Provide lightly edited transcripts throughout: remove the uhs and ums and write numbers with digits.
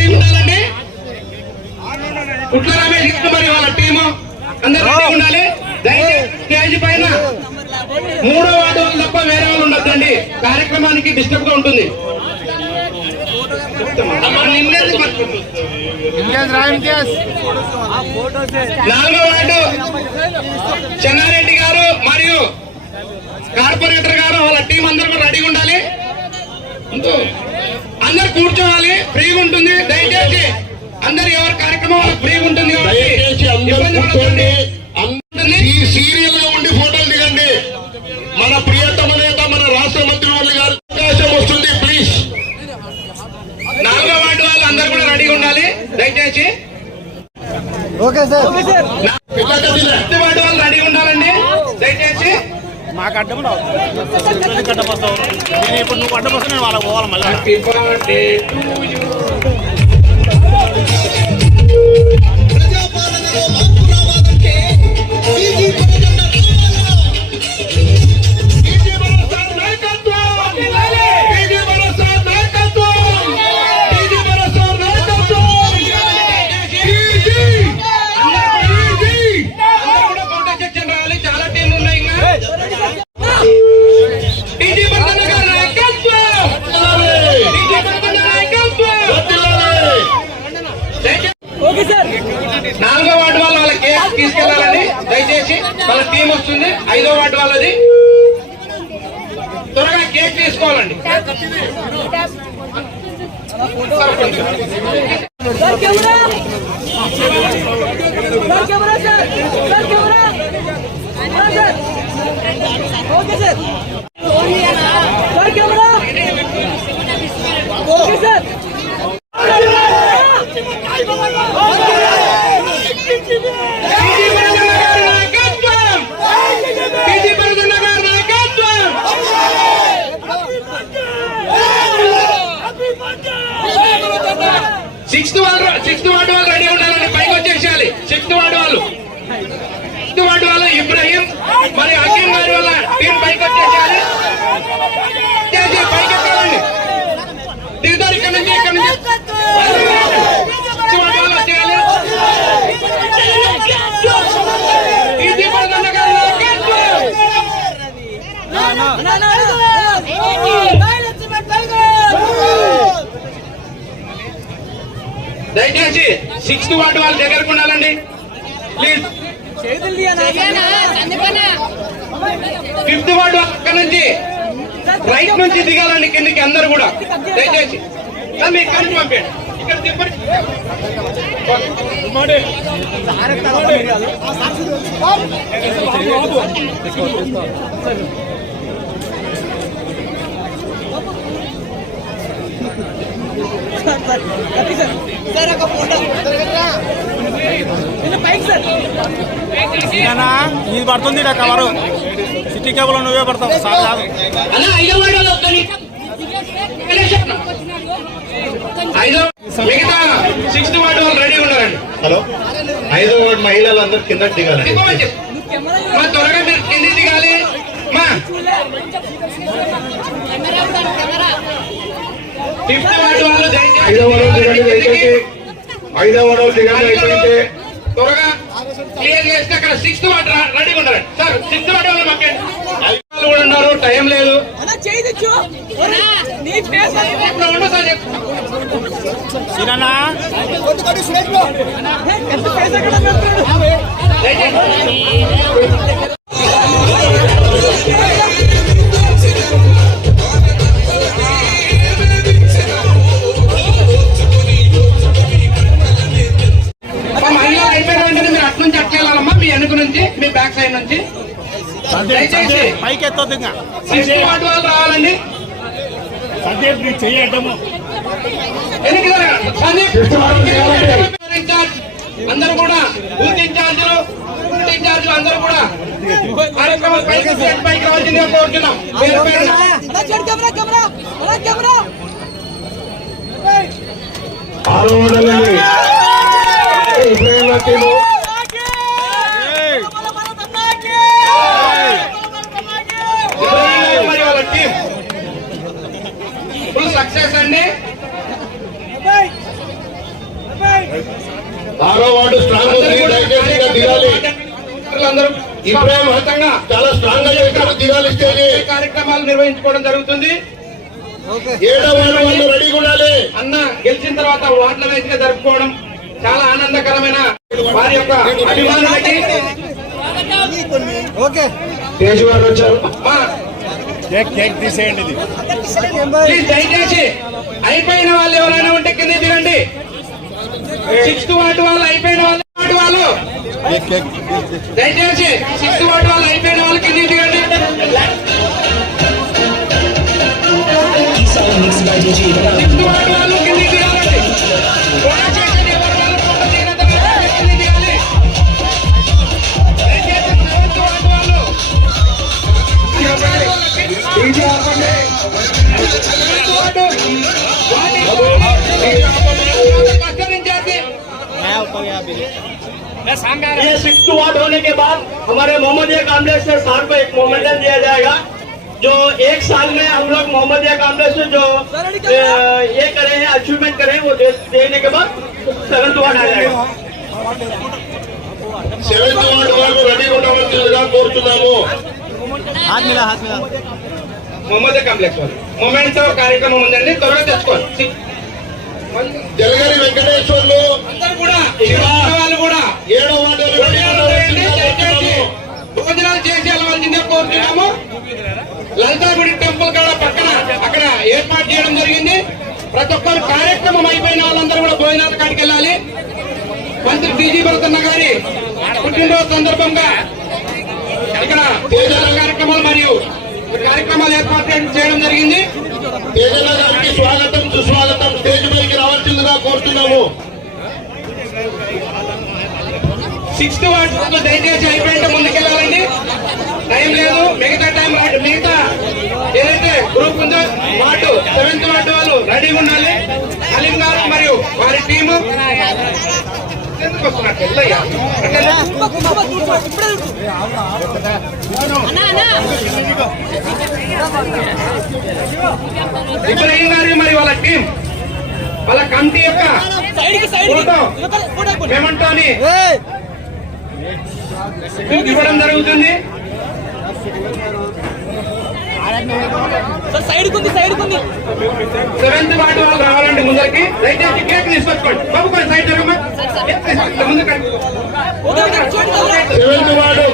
Ready ఉండాలండి. కుట్ల రమేష్ మరి వాళ్ళ టీము అందరూ రెడీ ఉండాలి. స్టేజ్ పైన 3వ వార్డు వాళ్ళు తప్ప వేరే వాళ్ళు ఉండొద్దండి, కార్యక్రమానికి డిస్టర్బ్ గా ఉంటుంది. 4వ వార్డు చెన్నారెడ్డి గారు మరియు కార్పొరేటర్ గారు వాళ్ళ టీం అందరూ రెడీగా ఉండాలి. అందరు కూర్చోవాలి, ఫ్రీగా ఉంటుంది. దయచేసి అందరు ఎవరి కార్యక్రమం ఫ్రీగా ఉంటుంది. ఈ సీరియల్ గా ఉండి ఫోటోలు దిగండి. మన ప్రియతమ నేత మన రాష్ట్ర మంత్రి గారి అవకాశం వస్తుంది. ప్లీజ్ 4వ వార్డు వాళ్ళు అందరు కూడా రెడీగా ఉండాలి దయచేసి. Okay sir. 5వ వార్డు వాళ్ళు రెడీగా ఉండాలండి దయచేసి. మాకు అడ్డం అడ్డపోతావు ఇప్పుడు నువ్వు అడ్డపోతే నేను వాళ్ళకి పోవాలి మళ్ళీ. తీసుకెళ్లాలండి దయచేసి. వాళ్ళ టీం వస్తుంది. 5వ వార్డు వాళ్ళది త్వరగా కేక్ తీసుకోవాలండి. సిక్స్త్ వార్డు వాళ్ళు రెడీ ఉండాలండి, పైకి వచ్చేసేయాలి. 6th వార్డు వాళ్ళు ఇబ్రాహీం మరి హకీం గారి వాళ్ళ టీం పైకి వచ్చేసేయాలి. పైకి ఎక్కాలండి, దిగుతారు ఇక్కడ నుంచి. 6th వార్డు వాళ్ళు వచ్చేయాలి. దయచేసి 6th వార్డు వాళ్ళ దగ్గరకు ఉండాలండి ప్లీజ్. 5th వార్డు అక్కడ నుంచి రైట్ నుంచి దిగాలండి కిందికి అందరు కూడా దయచేసి. మీ ఇక్కడి నుంచి పంపండి, ఇక్కడ తిప్పండి. ఇది పడుతుంది కవరు, సిటీ కేబుల్ నువ్వే పడతావు సార్ కాదు. 6th వార్డు వాళ్ళు రెడీ ఉన్నారండి. హలో, 5వ వార్డు మహిళలందరూ కింద దిగాలి. త్వరగా మీరు కింద దిగాలి. మా 5th వార్డు వాళ్ళు 5వ వార్డు దిగండి అయిపోయింది. త్వరగా క్లియర్ చేస్తే అక్కడ 6th వార్డు రెడీగా ఉండాలండి సార్. 6th వార్డు వాళ్ళు మాకు 5 కూడా ఉన్నారు, టైం లేదు. మహిళలు అయిపోయిన వెంటనే మీరు అటు నుంచి అట్లా వెళ్ళాలమ్మా, మీ వెనుక నుంచి మీ బ్యాక్ సైడ్ నుంచి. దయచేసి పైకి ఎత్తొద్దు. 6th వార్డు వాళ్ళు రావాలండి. అందరూ కూడా బూత్ ఇన్ఛార్జీలు అందరూ కూడా కార్యక్రమం పైకి రావాల్సిందిగా కోరుతున్నాం. మరి వాళ్ళ టీం ఫుల్ సక్సెస్ అండి. 6వ వార్డు స్ట్రాంగ్ ఉంది, దయచేసి ఇంకా దిగాలి. అందరూ ఇబ్రాహిం మొత్తంగా చాలా స్ట్రాంగ్ గా ఇక్కడ దిగాలి స్టేజ్. కార్యక్రమాలు నిర్వహించుకోవడం జరుగుతుంది. 7వ వార్డు వాళ్ళు రెడీగా ఉండాలి. అన్న గెలిచిన తర్వాత వార్డుల వేదిక జరుపుకోవడం చాలా ఆనందకరమైన వారి యొక్క అభిమానులకి ఓకే తేజ్ గారు వచ్చారు. ప్లీజ్ దయచేసి అయిపోయిన వాళ్ళు ఎవరైనా ఉంటే కింద దిగండి. 6th వార్డు వాళ్ళు అయిపోయిన వాళ్ళు దయచేసి 6th వార్డు వాళ్ళు అయిపోయిన వాళ్ళు కింద దిగండి. 6th వార్డు వాళ్ళు కింద దిగాలండి. ఫోటో చేసేది ఎవరు వాళ్ళు ఫోటో దిగిన తర్వాత కింద దిగాలి. దయచేసి 7th వార్డు వాళ్ళు ये 6th वार्ड होने के बाद हमारे मोहम्मदिया कॉम्प्लेक्स से साल को एक मोमेंटम दिया जाएगा, जो 1 साल में हम लोग मोहम्मदिया कॉम्प्लेक्स में जो ये करे हैं, अचीवमेंट करे हैं, वो देने के बाद 7th वार्ड आ जाएगा. 7th వార్డు వాళ్ళు రెడీగా ఉండవలసిందిగా కోరుతున్నాము. हाथ मिला మొహమ్మద్ కాంప్లెక్స్ వాళ్ళు మూమెంట్ కార్యక్రమం ఉందండి, త్వరగా తెచ్చుకోండి. జలగరి వెంకటేశ్వర్లు అందరూ కూడా వాళ్ళు కూడా 7వ వార్డు రెడీగా ఉండవలసిందిగా కోరుతున్నాము. భోజనాలు చేసి వెళ్ళవలసిందే కోరుతున్నాము. లలితాగుడి టెంపుల్ కాడ పక్కన అక్కడ ఏర్పాటు చేయడం జరిగింది. ప్రతి ఒక్కరు కార్యక్రమం అయిపోయిన వాళ్ళందరూ కూడా భోజనాల కాడికి వెళ్ళాలి. మంత్రి టీజీ భరతన్న గారి పుట్టినరోజు సందర్భంగా ఇక్కడ భోజనాల కార్యక్రమాలు మరియు కార్యక్రమాలు ఏర్పాటు చేయడం జరిగింది. తేజల గారికి స్వాగతం సుస్వాగతం. స్టేజ్ పైకి రావాల్సిందిగా కోరుతున్నాము. 6th వార్డు దయచేసి అయిపోయింటే ముందుకెళ్ళాలండి, టైం లేదు. మిగతా టైం మిగతా ఏదైతే గ్రూప్ ఉందో వార్డు 7th వార్డు వాళ్ళు రెడీగా ఉండాలి. అలీం గారు మరియు వారి టీము ఎందుకు వస్తున్నట్టు ఇబ్రాహీం గారు మరి వాళ్ళ టీం వాళ్ళ కమిటీ యొక్క ఫోటో మేమంటోని ఇవ్వడం జరుగుతుంది. సైడ్ కుంది 7th వార్డు వాళ్ళు రావాలండి ముందరికి. దయచేసి కేక్ తీసుకొచ్చుకోండి బాబు, కొన్ని సైడ్ జరగమ్మా. ముందు 7th వార్డు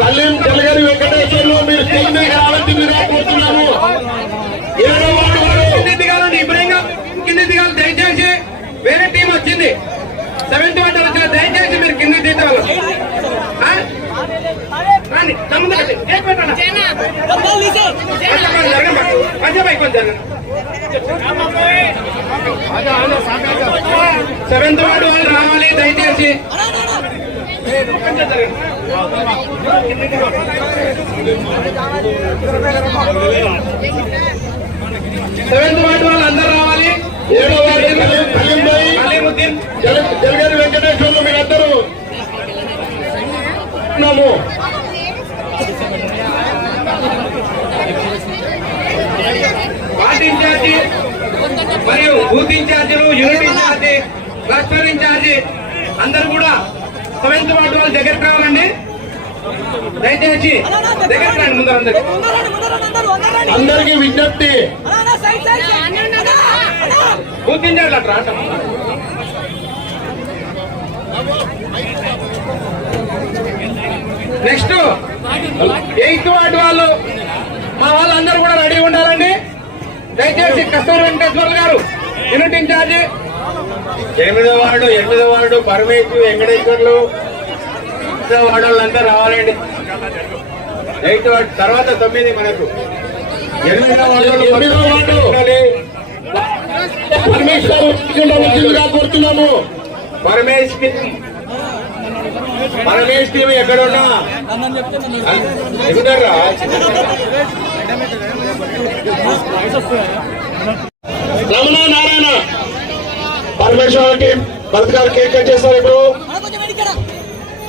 కళ్యాణ్ జలగరి వెంకటేశ్వర్లు మీరు స్టేజ్ మీద రావాల్సిందిగా కోరుతున్నాము. 7వ వార్డు వారు కింద దిగాలండి. ఇబ్రాహీం గారు కింద దిగాలి దయచేసి. వేరే టీం వచ్చింది 7th వార్డు వచ్చిన, దయచేసి మీరు కింద దిగాలి. తమ్ముడు కేక్ పెట్టండి. జరగమ్మా, పంజాబ్ అయిపోయింది జరగండి. 7th వార్డు వాళ్ళు రావాలి దయచేసి. 7th వార్డు వాళ్ళు అందరూ రావాలి. 7వ వార్డు కళ్యాణ్ భాయ్ అలీముద్దీన్ జలగరి వెంకటేశ్వర్లు మీరందరూ ఉన్నాము. వార్డు ఇన్ఛార్జి మరియు బూత్ ఇన్ఛార్జీలు, యూనిట్ ఇన్ఛార్జి, క్లస్టర్ ఇన్ఛార్జి అందరూ కూడా 7th వార్డు వాళ్ళు దగ్గరికి రావాలండి. దయచేసి దగ్గరికి రండి ముందరందరూ. అందరికీ విజ్ఞప్తి, బూత్ ఇన్ఛార్జ్ అట్లా రావటం. నెక్స్ట్ 8th వార్డు వాళ్ళు మా వాళ్ళందరూ కూడా రెడీ ఉండాలండి. దయచేసి కస్తూరి వెంకటేశ్వర్లు గారు యూనిట్ ఇన్ఛార్జి. 8వ వార్డు పరమేశ్ వెంకటేశ్వర్లు 8వ వార్డు వాళ్ళంతా రావాలండి. 8th వార్డు తర్వాత 9 మనకు 8వ వార్డు ఉండాలి. పరమేశ్వర్ ఉండవలసిందిగా కోరుతున్నాము. పరమేశ్ టీం ఎక్కడ ఉన్నా ఎగుదర్రా. రమణ నారాయణ పరమేశ్వర టీం భరత్ గారు కేక్ కట్ చేస్తారు ఇప్పుడు.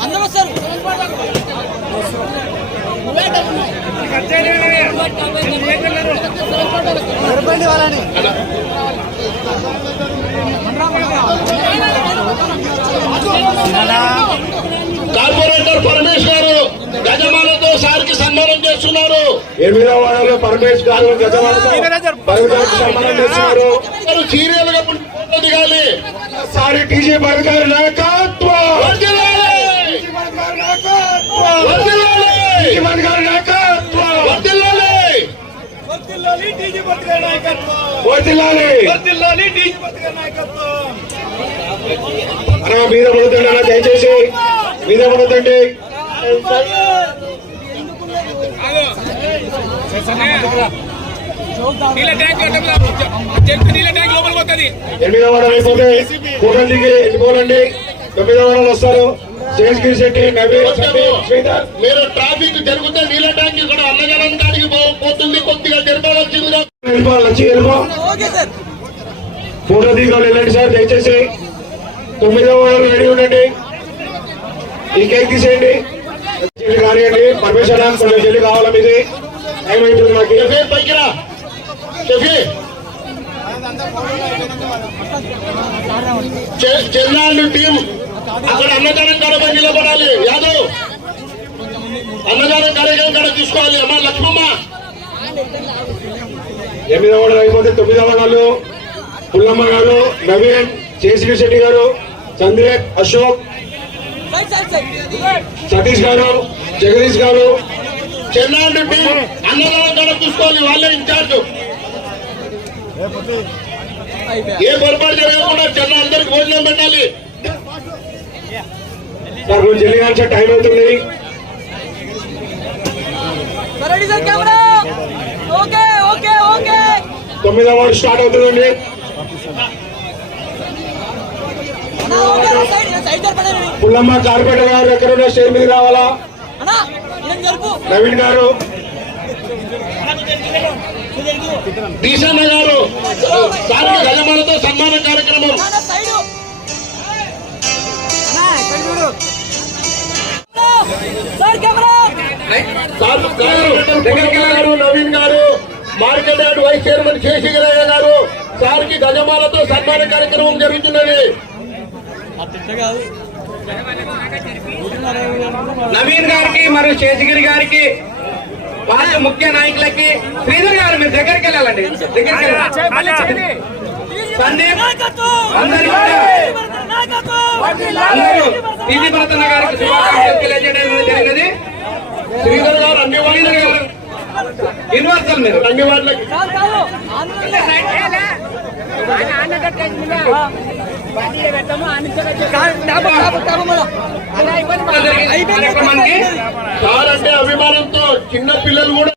అందరూ వస్తారు. సరిపోయింది వాళ్ళని. సార్ కి సన్మానం చేస్తున్నారు. 8వ వార్డులో పరమేశ్ గారు గజవాడతో భరత్ సన్మానం చేస్తున్నారు. సీరియల్ గా ఫోటో దిగాలి. సారి టీజీ భరత్ గారి నాయకత్వం, వర్ధిల్లాలి. టీజీ భరత్ గారి నాయకత్వం, వర్ధిల్లాలి. టీజీ భరత్ గారి నాయకత్వం, వర్ధిల్లాలి. వర్ధిల్లాలి టీజీ భరత్ గారి నాయకత్వం. వర్ధిల్లాలి. వర్ధిల్లాలి టీజీ భరత్ గారి నాయకత్వం. అన్న మీద పడుతుంది అన్న, దయచేసి మీద పడుతుంది. నీళ్ళ ట్యాంక్ నీళ్ళ ట్యాంక్ లోపల పోతుంది. 8వ వార్డు అయిపోతే ఫోటోలు దిగి వెళ్ళిపోవాలండి. 9వ వార్డులో వస్తారు శేషగిరి శెట్టి, నవీన్, సందీప్, శ్రీధర్. మీరు ట్రాఫిక్ జరిగితే నీళ్ళ ట్యాంక్ ఇక్కడ అన్నజనం కాడికి పోతుంది. కొద్దిగా జరపాల్సిందిగా వెళ్ళిపోవాలి, వచ్చి వెళ్ళిపో. Okay sir. ఫోటో దిగాలి, వెళ్ళండి సార్ దయచేసి. 9వ వార్డులో రెడీ ఉండండి. ఈ కేక్ తీసేయండి. జల్లి కానివ్వండి, పర్మిషన్ కొంచెం జల్లి కావాలా మీది? టైం అయిపోతుంది మాకు. షఫీ పైకి రా. షఫీ చెన్నాళ్ళు టీం అక్కడ అన్నదానం కాడ పోయి నిలబడాలి. యాదవ్ అన్నదానం కార్యక్రమం కాడ తీసుకోవాలి. అమ్మ లక్ష్మమ్మ 8వ వార్డు అయిపోతే 9వ వార్డులో పుల్లమ్మ గారు, నవీన్, శేషగిరి శెట్టి గారు, Sandeep, Ashok, side side side. Satish గారు, జగదీష్ గారు. చెన్నాళ్ళు టీం అన్నదానం కాడ తీసుకోవాలి. వాళ్ళే ఇన్ఛార్జ్. ఏ పొరపాటు జరగకుండా చెన్న అందరికి భోజనం పెట్టాలి. సార్ కొంచెం జల్లి కాల్చే టైం అవుతుంది. Sir ready sir camera. Okay okay okay. 9వ వార్డు స్టార్ట్ అవుతుందండి. అన్నా ఓకే సైడ్ సైడ్ జరపండి. పుల్లమ్మ కార్పొరేటర్ గారు ఎక్కడ ఉన్న స్టేజ్ మీద రావాలా? అన్నా నేను జరుపు. నవీన్ గారు, దీసన్న గారు సార్కి గజమాలతో సన్మాన కార్యక్రమం. అన్నా సైడ్. అన్నా ఇక్కడ చూడు. Sir camera. సార్ గారు, నవీన్ గారు, మార్కెట్ యార్డ్ వైస్ చైర్మన్ శేషగిరయ్య గారు సార్కి గజమాలతో సన్మాన కార్యక్రమం జరుగుతున్నది. నవీన్ గారికి మరియు శేషగిరి గారికి వాళ్ళ ముఖ్య నాయకులకి శ్రీధర్ గారు మీరు దగ్గరికి వెళ్ళాలండి. దగ్గరికి వెళ్ళాలి. సందీప్ అందరూ టీజీ భరతన్న గారికి శుభాకాంక్షలు తెలియజేయడం జరిగినది. శ్రీధర్ గారు అన్ని వాళ్ళకి యూనివర్సల్ మీరు అన్ని వాళ్ళకి కాదు కాదు. ఆంధ్ర కార్యక్రమానికి సార్ అంటే అభిమానంతో చిన్న పిల్లలు కూడా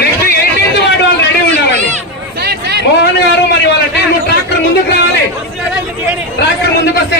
నెక్స్ట్ 18th వార్డు వాళ్ళు రెడీ ఉండాలండి. మోహన్ గారు మరి వాళ్ళ టీం ట్రాక్టర్ ముందుకు రావాలి. ట్రాక్టర్ ముందుకు వస్తే